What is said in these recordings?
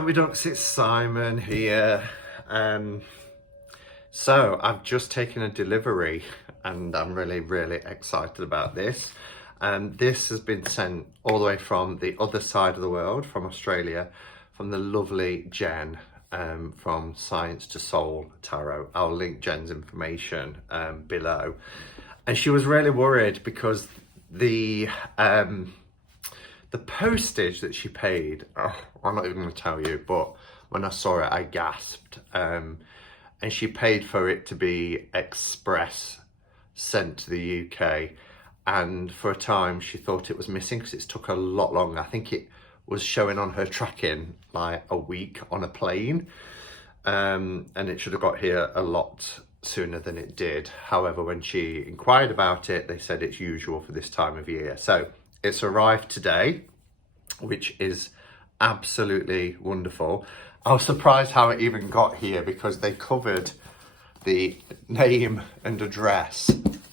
We don't. It's Simon here. So I've just taken a delivery and I'm really excited about this. This has been sent all the way from the other side of the world, from Australia, from the lovely Jen from Science to Soul Tarot. I'll link Jen's information below. And she was really worried because the postage that she paid, I'm not even going to tell you, but when I saw it, I gasped. And she paid for it to be express sent to the UK. And for a time, she thought it was missing because it took a lot longer. I think it was showing on her tracking like a week on a plane. And it should have got here a lot sooner than it did. However, when she inquired about it, they said it's usual for this time of year. So it's arrived today, which is absolutely wonderful. I was surprised how it even got here because they covered the name and address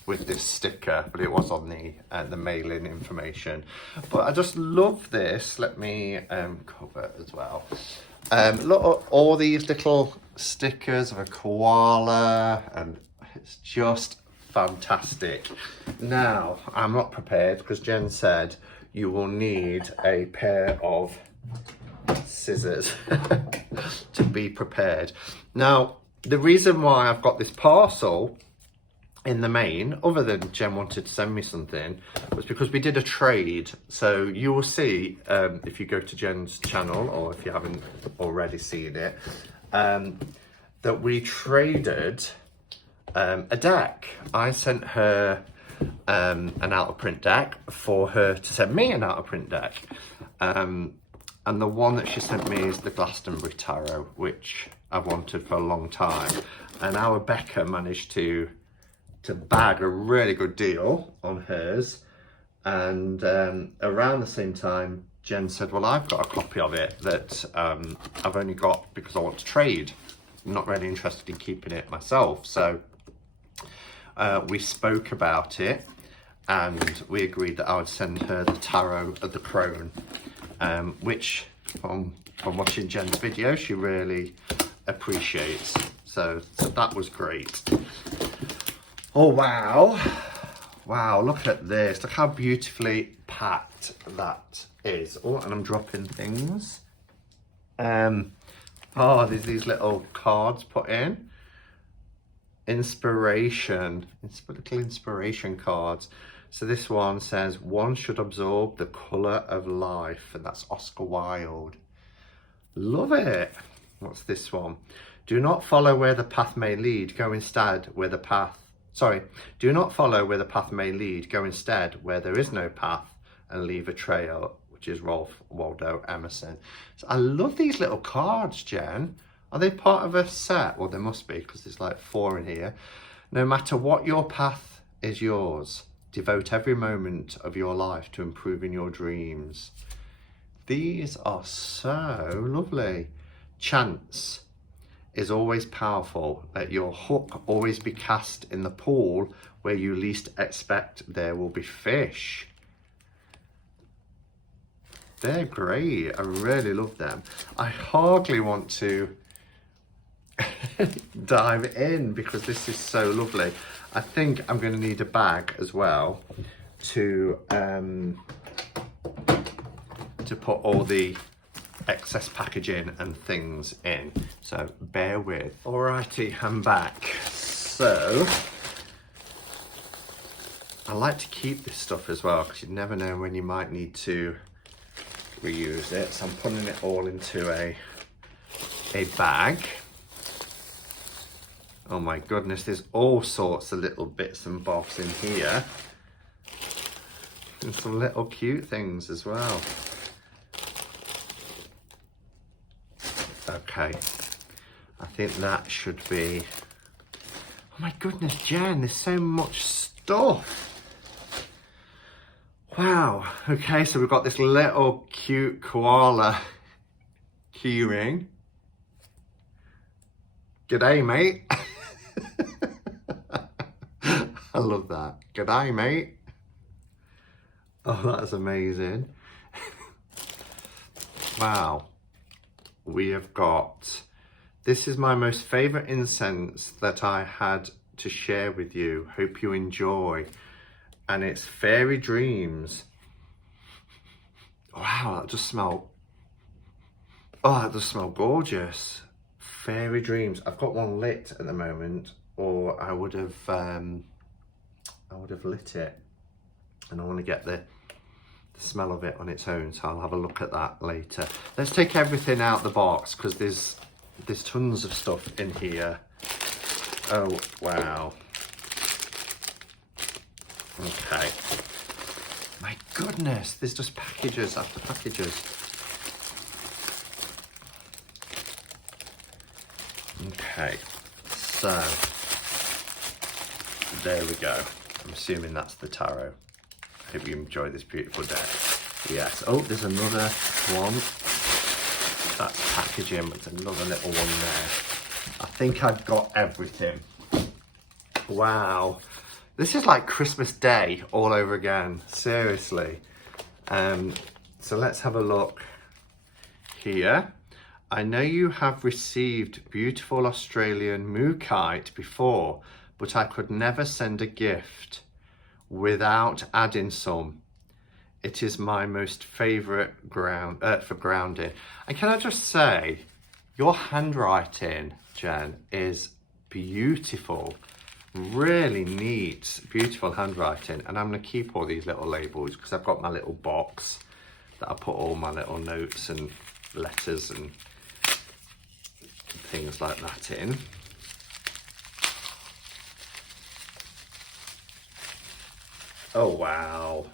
with this sticker, but it was on the mailing information. But I just love this. Let me cover it as well. Look at all these little stickers of a koala, and it's just fantastic. Now, I'm not prepared because Jen said you will need a pair of scissors to be prepared. Now, the reason why I've got this parcel in the main, other than Jen wanted to send me something, was because we did a trade. So you will see, if you go to Jen's channel, or if you haven't already seen it, that we traded a deck. I sent her an out of print deck for her to send me an out of print deck. And the one that she sent me is the Glastonbury Tarot, which I've wanted for a long time. And our Becca managed to bag a really good deal on hers. And around the same time, Jen said, well, I've got a copy of it that I've only got because I want to trade. I'm not really interested in keeping it myself. So we spoke about it and we agreed that I would send her the Tarot of the Crone, which from watching Jen's video, she really appreciates. So that was great. Oh, wow. Wow, look at this. Look how beautifully packed that is. Oh, and I'm dropping things. Oh, there's these little cards put in. Inspiration. It's little inspiration cards. So this one says, one should absorb the colour of life. And that's Oscar Wilde. Love it. What's this one? Do not follow where the path may lead. Go instead where the path... Sorry. Do not follow where the path may lead. Go instead where there is no path and leave a trail, which is Ralph Waldo Emerson. So I love these little cards, Jen. Are they part of a set? Well, they must be because there's like 4 in here. No matter what your path is yours. Devote every moment of your life to improving your dreams. These are so lovely. Chance is always powerful. Let your hook always be cast in the pool where you least expect there will be fish. They're great. I really love them. I hardly want to dive in because this is so lovely. I think I'm going to need a bag as well to put all the excess packaging and things in. So bear with. Alrighty, I'm back. So I like to keep this stuff as well because you never know when you might need to reuse it. So I'm putting it all into a bag. Oh my goodness, there's all sorts of little bits and bobs in here. And some little cute things as well. Okay, I think that should be... Oh my goodness, Jen, there's so much stuff. Wow, okay, so we've got this little cute koala keyring. G'day, mate. I love that. G'day, mate. Oh, that's amazing. Wow. we have got, this is my most favourite incense that I had to share with you. Hope you enjoy. And it's Fairy Dreams. Wow, that does smell, oh, that does smell gorgeous. Fairy Dreams. I've got one lit at the moment, or I would have lit it. And I want to get the smell of it on its own, so I'll have a look at that later. Let's take everything out the box, because there's tons of stuff in here. Oh wow. Okay, my goodness, there's just packages after packages. Okay, so there we go. I'm assuming that's the tarot. Hope you enjoy this beautiful deck. Yes. Oh, there's another one. That's packaging, but there's another little one there. I think I've got everything. Wow. This is like Christmas Day all over again. Seriously. So let's have a look here. I know you have received beautiful Australian mookaite before, but I could never send a gift without adding some. It is my most favourite for grounding. And can I just say, your handwriting, Jen, is beautiful. Really neat, beautiful handwriting. And I'm going to keep all these little labels because I've got my little box that I put all my little notes and letters and things like that in. Oh wow,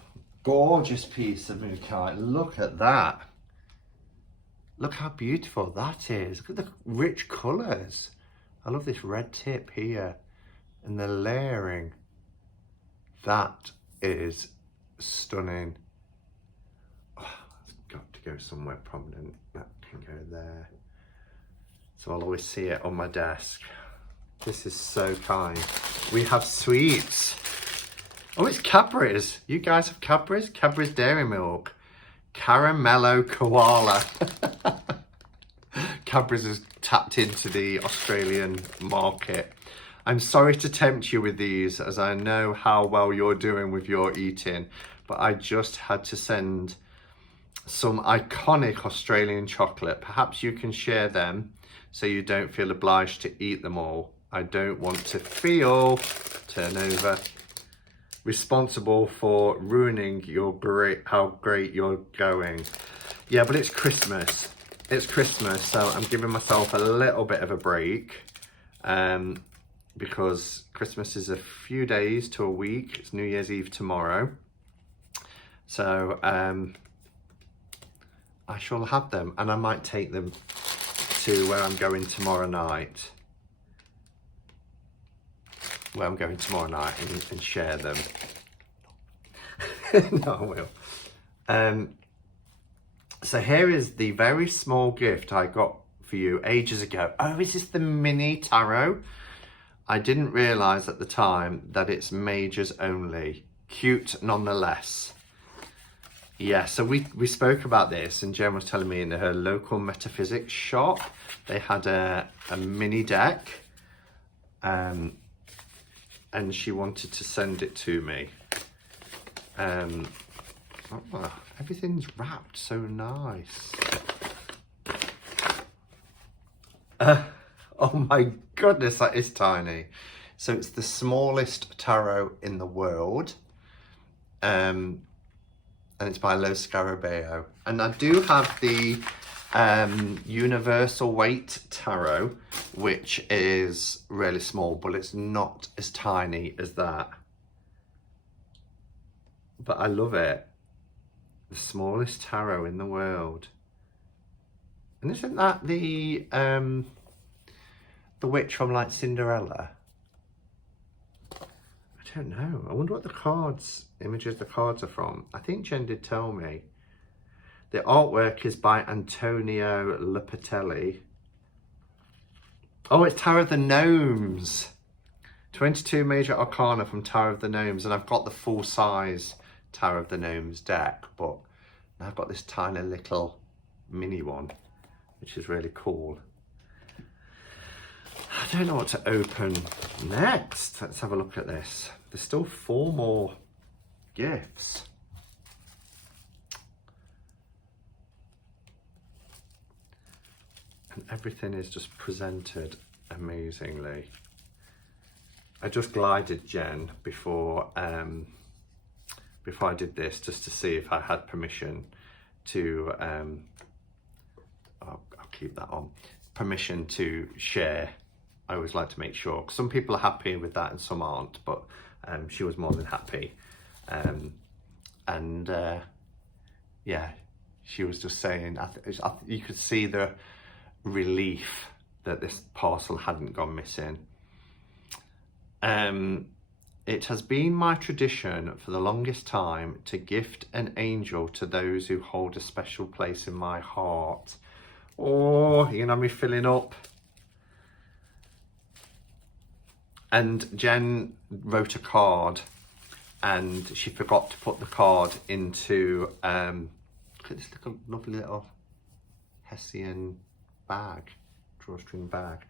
gorgeous piece of mookaite. Look at that. Look how beautiful that is. Look at the rich colours. I love this red tip here and the layering. That is stunning. Oh, it's got to go somewhere prominent. That can go there. So I'll always see it on my desk. This is so kind. We have sweets. Oh, it's Cadbury's. You guys have Cadbury's? Cadbury's Dairy Milk. Caramello Koala. Cadbury's has tapped into the Australian market. I'm sorry to tempt you with these, as I know how well you're doing with your eating, but I just had to send some iconic Australian chocolate. Perhaps you can share them so you don't feel obliged to eat them all. I don't want to feel, turn over, responsible for ruining how great you're going. Yeah, but it's Christmas. It's Christmas, so I'm giving myself a little bit of a break because Christmas is a few days to a week. It's New Year's Eve tomorrow. So I shall have them, and I might take them to where I'm going tomorrow night. And share them. No, I will. So here is the very small gift I got for you ages ago. Oh, is this the mini tarot? I didn't realise at the time that it's majors only. Cute nonetheless. Yeah, so we spoke about this, and Jen was telling me in her local metaphysics shop, they had a mini deck. And she wanted to send it to me. Oh, everything's wrapped so nice. Oh my goodness, that is tiny. So it's the smallest tarot in the world. And it's by Lo Scarabeo. And I do have the Universal Weight Tarot, which is really small, but it's not as tiny as that. But I love it. The smallest tarot in the world. And isn't that the witch from like Cinderella? I don't know. I wonder what the images the cards are from. I think Jen did tell me. The artwork is by Antonio Lopatelli. Oh, it's Tarot of the Gnomes. 22 major arcana from Tarot of the Gnomes. And I've got the full size Tarot of the Gnomes deck, but now I've got this tiny little mini one. which is really cool. I don't know what to open next. Let's have a look at this. There's still 4 more gifts. And everything is just presented amazingly. I just glided Jen before I did this, just to see if I had permission to, I'll keep that on, permission to share. I always like to make sure, because some people are happy with that and some aren't, but she was more than happy. Yeah, she was just saying, you could see the relief that this parcel hadn't gone missing. It has been my tradition for the longest time to gift an angel to those who hold a special place in my heart. Oh, you're gonna have me filling up. And Jen wrote a card and she forgot to put the card into, look at this lovely little Hessian bag, drawstring bag.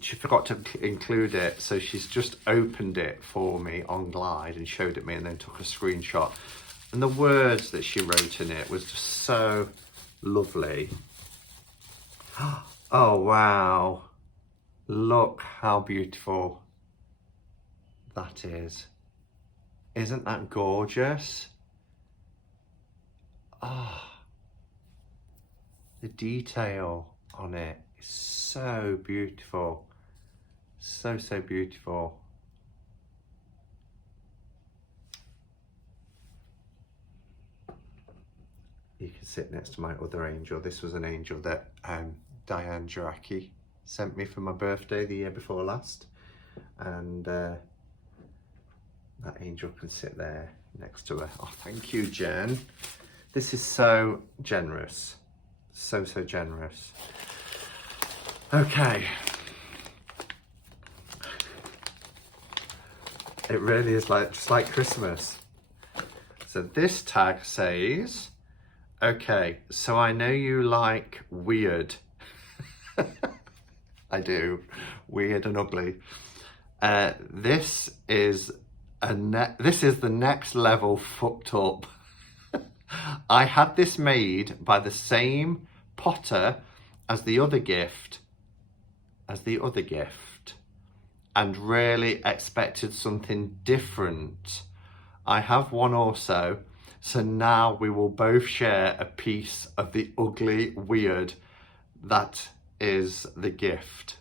She forgot to include it, so she's just opened it for me on Glide and showed it me, and then took a screenshot. And the words that she wrote in it was just so lovely. Oh wow, look how beautiful that is. Isn't that gorgeous? Oh, the detail on it is so beautiful. So beautiful. You can sit next to my other angel. This was an angel that Diane Jaraki sent me for my birthday the year before last. And that angel can sit there next to her. Oh, thank you, Jen. This is so generous. So generous. Okay. It really is just like Christmas. So this tag says, okay, so I know you like weird. I do. Weird and ugly. This is the next level fucked up. I had this made by the same potter as the other gift, and really expected something different. I have one also, so now we will both share a piece of the ugly weird that is the gift.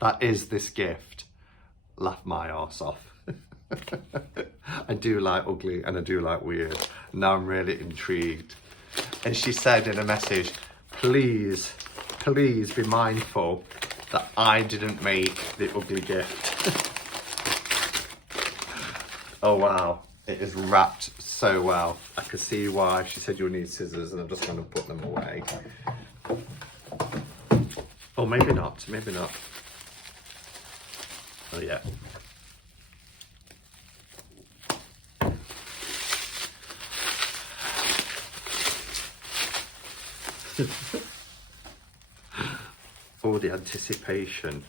That is this gift. Laugh my arse off. I do like ugly and I do like weird. Now I'm really intrigued. And she said in a message, please be mindful that I didn't make the ugly gift. Oh wow, it is wrapped so well. I can see why she said you'll need scissors, and I'm just going to put them away. Oh, maybe not. Oh yeah. For the anticipation.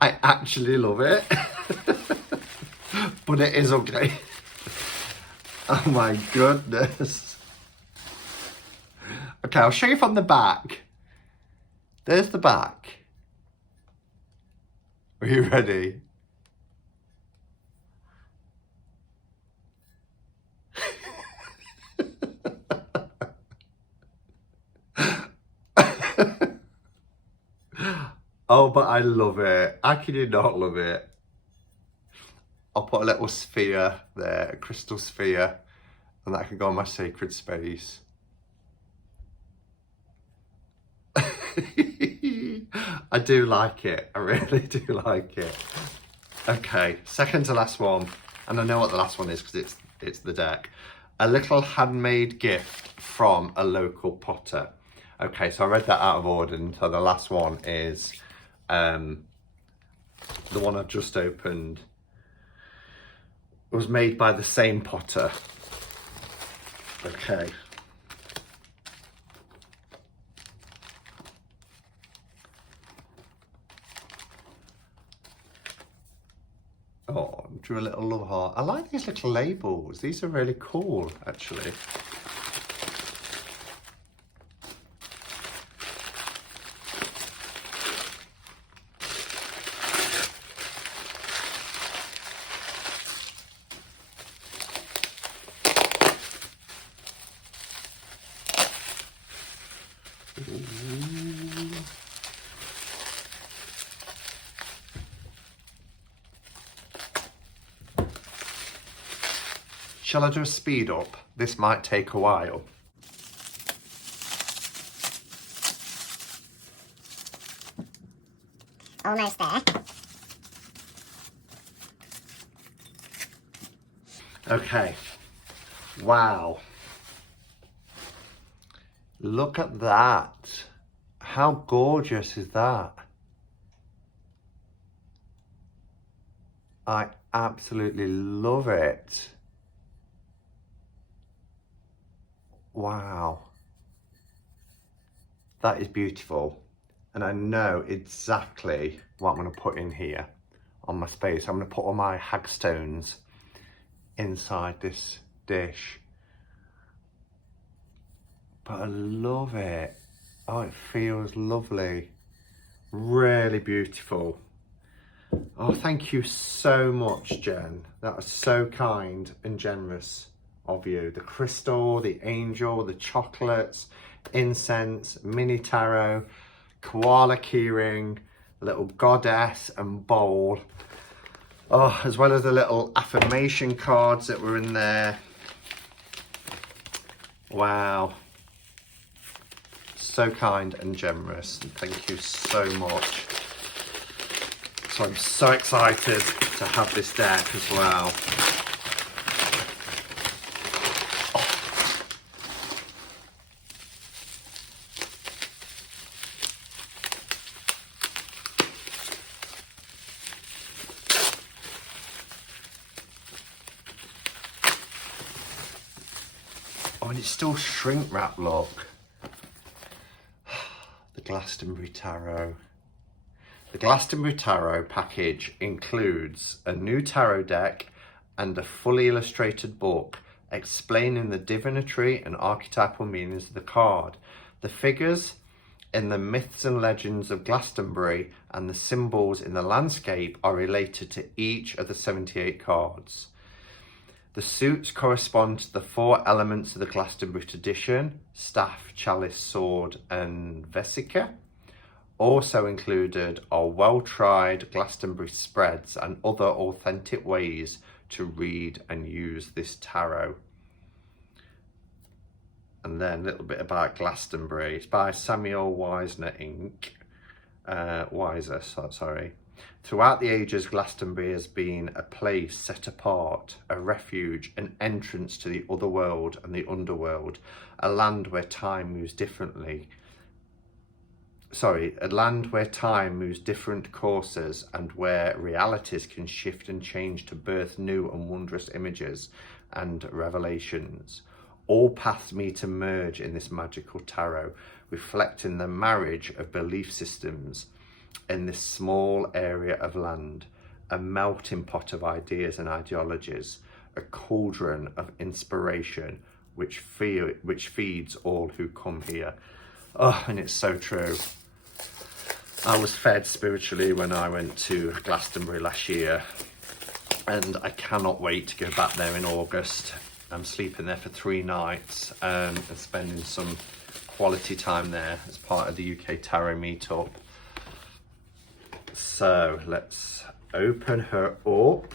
I actually love it. But it is ugly. Oh my goodness. Okay, I'll show you from the back. There's the back. Are you ready? Oh, but I love it. How can you not love it? I'll put a little sphere there, a crystal sphere, and that can go on my sacred space. I do like it. I really do like it. Okay, second to last one. And I know what the last one is because it's the deck. A little handmade gift from a local potter. Okay, so I read that out of order. And so the last one is the one I've just opened. It was made by the same potter. Okay. Oh, drew a little love heart. I like these little labels. These are really cool, actually. Ooh. Shall I do a speed up? This might take a while. Almost there. Okay. Wow. Look at that. How gorgeous is that? I absolutely love it. Wow. That is beautiful. And I know exactly what I'm going to put in here on my space. I'm going to put all my hagstones inside this dish. But I love it. Oh, it feels lovely. Really beautiful. Oh, thank you so much, Jen. That was so kind and generous of you. The crystal, the angel, the chocolates, incense, mini tarot, koala keyring, little goddess and bowl. Oh, as well as the little affirmation cards that were in there. Wow. So kind and generous. And thank you so much. So I'm so excited to have this deck as well. Oh, and it's still shrink wrap, look. The Glastonbury Tarot. The Glastonbury Tarot package includes a new tarot deck and a fully illustrated book explaining the divinatory and archetypal meanings of the card. The figures in the myths and legends of Glastonbury and the symbols in the landscape are related to each of the 78 cards. The suits correspond to the 4 elements of the Glastonbury tradition: staff, chalice, sword and vesica. Also included are well-tried Glastonbury spreads and other authentic ways to read and use this tarot. And then a little bit about Glastonbury. It's by Samuel Wisner Weiser. Throughout the ages, Glastonbury has been a place set apart, a refuge, an entrance to the other world and the underworld, a land where time moves differently. A land where time moves different courses and where realities can shift and change to birth new and wondrous images and revelations. All paths meet to merge in this magical tarot, reflecting the marriage of belief systems in this small area of land, a melting pot of ideas and ideologies, a cauldron of inspiration which feeds all who come here. Oh, and it's so true. I was fed spiritually when I went to Glastonbury last year, and I cannot wait to go back there in August. I'm sleeping there for 3 nights and spending some quality time there as part of the UK Tarot meetup. So let's open her up.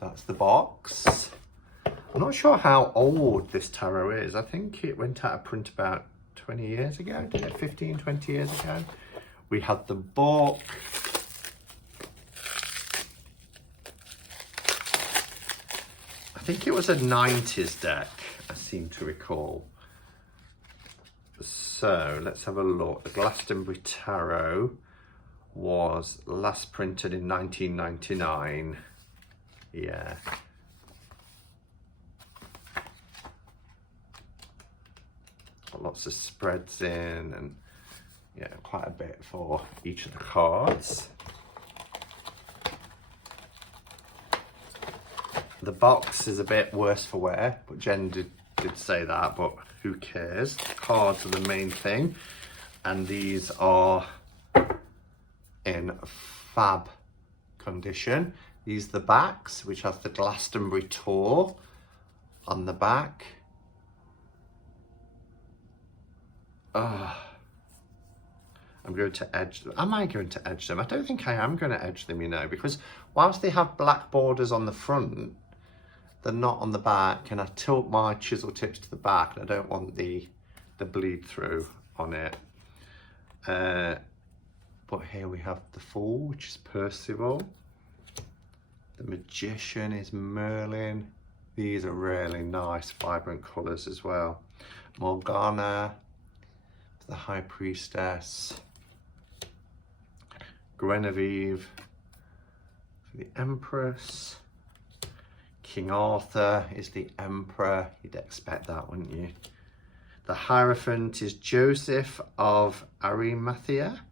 That's the box. I'm not sure how old this tarot is. I think it went out of print about 20 years ago, did it? 15, 20 years ago. We had the book. I think it was a 90s deck, I seem to recall. So let's have a look. The Glastonbury Tarot was last printed in 1999. Yeah. Got lots of spreads in, and yeah, quite a bit for each of the cards. The box is a bit worse for wear, but Jen did say that, but who cares? The cards are the main thing, and these are in fab condition. These are the backs, which have the Glastonbury Tour on the back. I'm going to edge them. Am I going to edge them? I don't think I am going to edge them, you know, because whilst they have black borders on the front, they're not on the back, and I tilt my chisel tips to the back, and I don't want the bleed through on it. But here we have the Fool, which is Percival. The Magician is Merlin. These are really nice, vibrant colours as well. Morgana, the High Priestess. Guinevere, the Empress. King Arthur is the Emperor. You'd expect that, wouldn't you? The Hierophant is Joseph of Arimathea.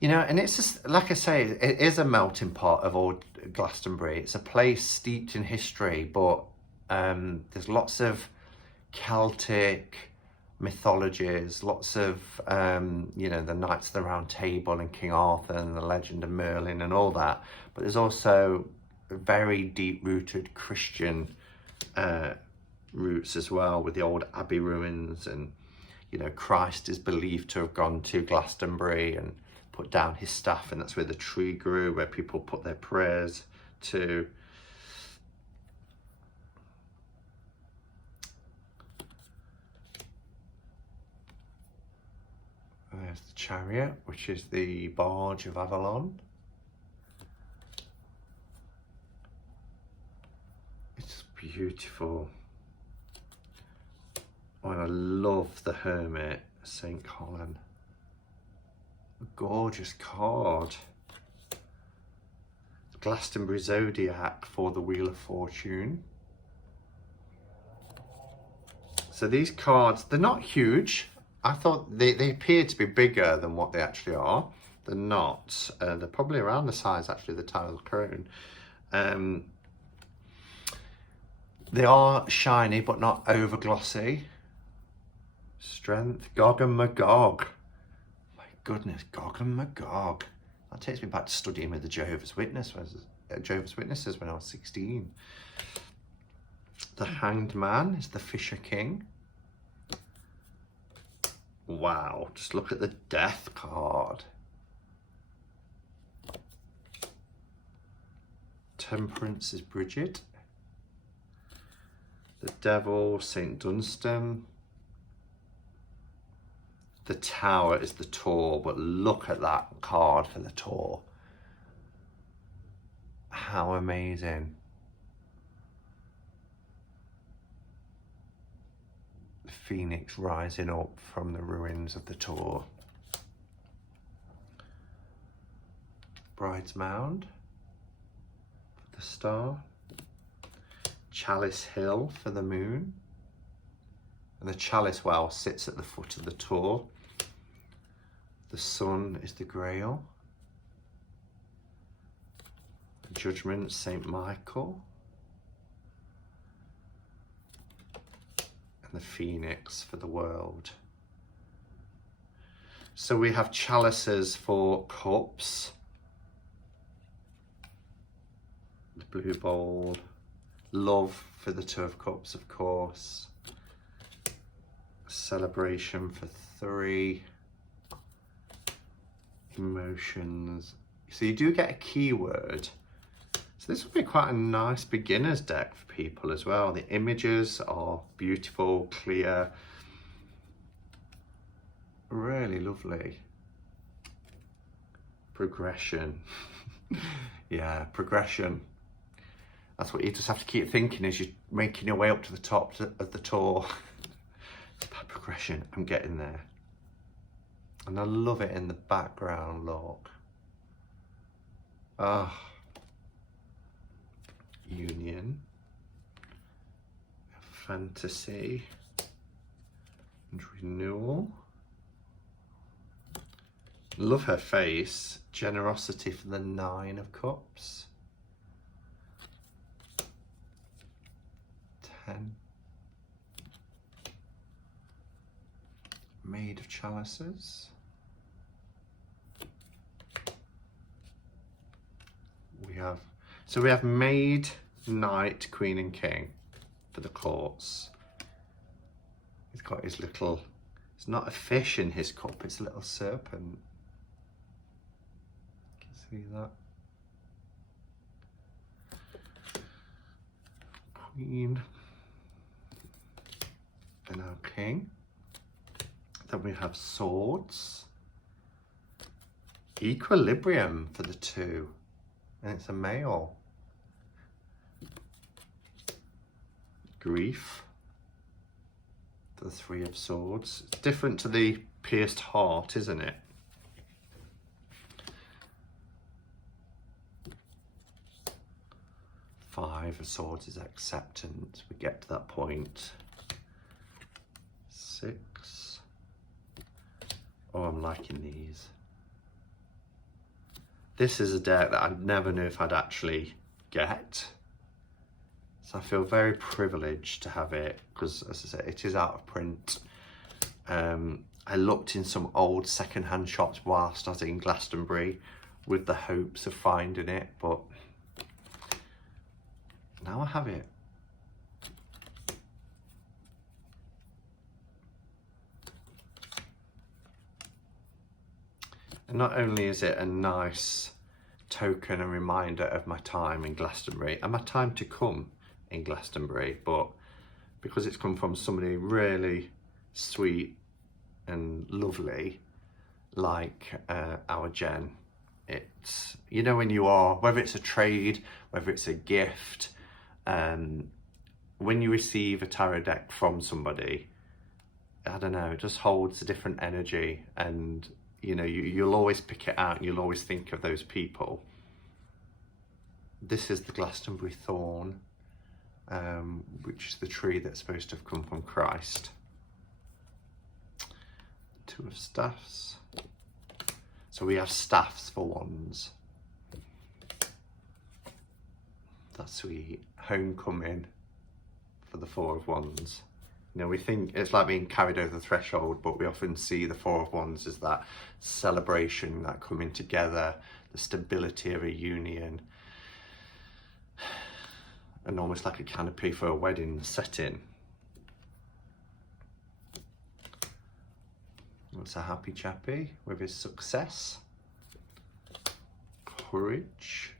You know, and it's just, like I say, it is a melting pot of old Glastonbury. It's a place steeped in history, but there's lots of Celtic mythologies, lots of, you know, the Knights of the Round Table and King Arthur and the legend of Merlin and all that. But there's also very deep-rooted Christian roots as well, with the old abbey ruins, and, you know, Christ is believed to have gone to Glastonbury and put down his staff, and that's where the tree grew, where people put their prayers to. There's the Chariot, which is the barge of Avalon. It's beautiful. Oh, and I love the Hermit, St. Colin. A gorgeous card. Glastonbury Zodiac for the Wheel of Fortune. So these cards, they're not huge. I thought they appear to be bigger than what they actually are. They're not. They're probably around the size, actually, of the Tower of the Crown. They are shiny, but not over glossy. Strength, Gog and Magog. My goodness, Gog and Magog. That takes me back to studying with the Jehovah's Witnesses when I was 16. The Hanged Man is the Fisher King. Wow, just look at the Death card. Temperance is Bridget. The Devil, St. Dunstan. The Tower is the Tour, but look at that card for the Tour. How amazing. The Phoenix rising up from the ruins of the Tour. Bride's Mound for the Star. Chalice Hill for the Moon. And the Chalice Well sits at the foot of the Tour. The Sun is the Grail. The Judgment, St. Michael. And the Phoenix for the World. So we have chalices for cups. The Blue Bowl. Love for the Two of Cups, of course. Celebration for 3. Emotions. So you do get a keyword. So So this would be quite a nice beginner's deck for people as well. The images are beautiful, clear, really lovely. Progression. Yeah, progression. That's what you just have to keep thinking as you're making your way up to the top of the tour. It's about progression. I'm getting there. And I love it in the background, look. Ah. Union. Fantasy. And renewal. Love her face. Generosity for the 9 of Cups. 10. Maid of Chalices. We have Maid, Knight, Queen and King for the courts. He's got his little, it's not a fish in his cup, it's a little serpent. You can see that. Queen. And now King. Then we have Swords. Equilibrium for the 2. And it's a male. Grief. The 3 of Swords. It's different to the pierced heart, isn't it? Five of Swords is acceptance. We get to that point. 6. Oh, I'm liking these. This is a deck that I never knew if I'd actually get. So I feel very privileged to have it because, as I say, it is out of print. I looked in some old second-hand shops whilst I was in Glastonbury with the hopes of finding it, but now I have it. And not only is it a nice token and reminder of my time in Glastonbury and my time to come in Glastonbury, but because it's come from somebody really sweet and lovely like our Jen, it's, you know, when you are, whether it's a trade, whether it's a gift, when you receive a tarot deck from somebody, I don't know, it just holds a different energy, and you know, you'll always pick it out, you'll always think of those people. This is the Glastonbury thorn, which is the tree that's supposed to have come from Christ. 2 of staffs. So we have staffs for wands. That's sweet. Homecoming for the 4 of wands. You know, we think it's like being carried over the threshold, but we often see the 4 of wands as that celebration, that coming together, the stability of a union, and almost like a canopy for a wedding setting. Looks a happy chappy with his success. Courage.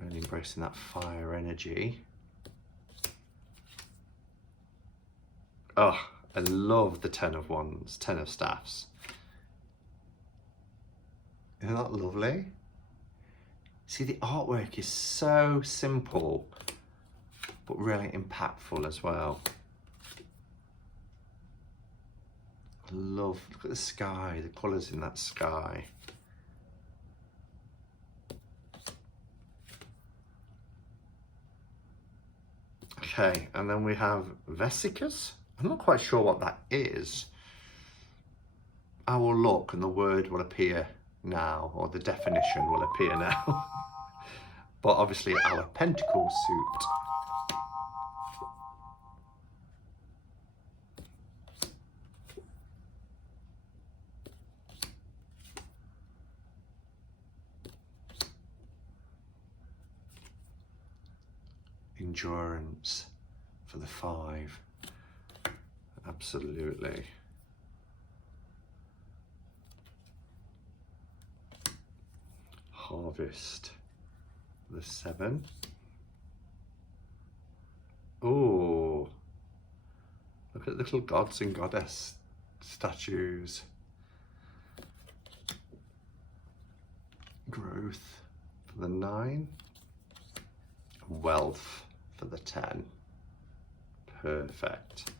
Really embracing that fire energy. Oh, I love the 10 of wands, 10 of staffs. Isn't that lovely? See, the artwork is so simple, but really impactful as well. I love, look at the sky, the colours in that sky. Okay, and then we have vesicas. I'm not quite sure what that is. I will look and the word will appear now, or the definition will appear now. But obviously our pentacle suit. Endurance for the 5. Absolutely. Harvest. the 7. Oh, look at little gods and goddess statues. Growth for the 9. Wealth for the 10. Perfect.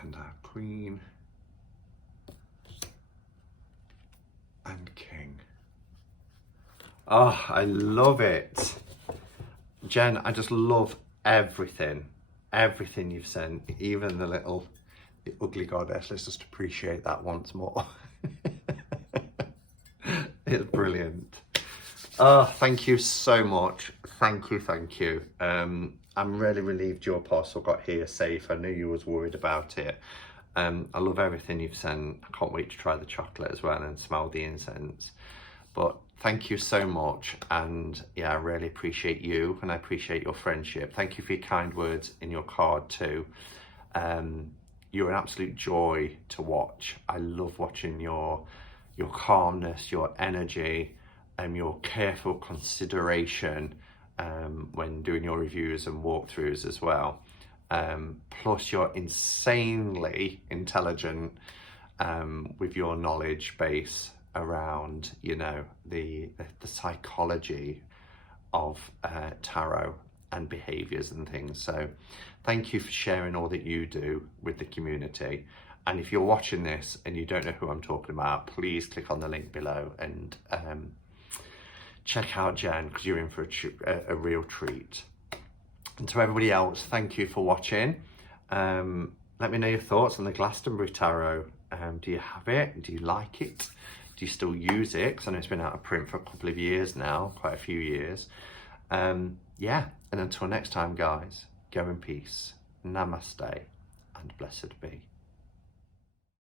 And our Queen and King. Oh, I love it. Jen, I just love everything you've sent, even the ugly goddess. Let's just appreciate that once more. It's brilliant. Oh, thank you so much. Thank you. I'm really relieved your parcel got here safe. I knew you was worried about it. I love everything you've sent. I can't wait to try the chocolate as well and smell the incense. But thank you so much, and yeah, I really appreciate you, and I appreciate your friendship. Thank you for your kind words in your card too. You're an absolute joy to watch. I love watching your calmness, your energy, and your careful consideration when doing your reviews and walkthroughs as well. Plus you're insanely intelligent with your knowledge base around, you know, the psychology of tarot and behaviors and things. So thank you for sharing all that you do with the community. And if you're watching this and you don't know who I'm talking about, please click on the link below and check out Jen, because you're in for a real treat. And to everybody else, thank you for watching. Let me know your thoughts on the Glastonbury Tarot. Do you have it? Do you like it? Do you still use it? Because I know it's been out of print for a couple of years now, quite a few years. Yeah, and until next time, guys, go in peace. Namaste and blessed be.